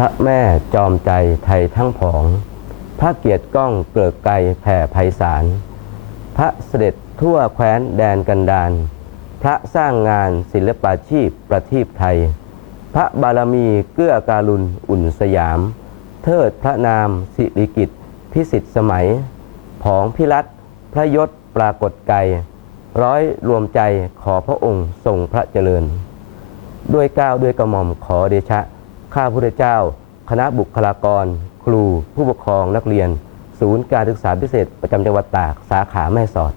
พระแม่จอมใจไทยทั้งผอง พระเกียรติก้องเกลิกไกรแผ่ไพศาล พระเสด็จทั่วแคว้นแดนกันดารพระสร้างงานศิลปาชีพประทีปไทย พระบารมีเกื้อการุณอุ่นสยาม เทิดพระนามสิริกิตพิสิทธิสมัย ผองพิรัตพระยศปรากฏไกรร้อยรวมใจขอพระองค์ทรงพระเจริญ ด้วยก้าวด้วยกระหม่อมขอเดชะ ข้าพุทธเจ้า คณะบุคลากร ครู ผู้ปกครองนักเรียน ศูนย์การศึกษาพิเศษ ประจำจังหวัดตาก สาขาแม่สอด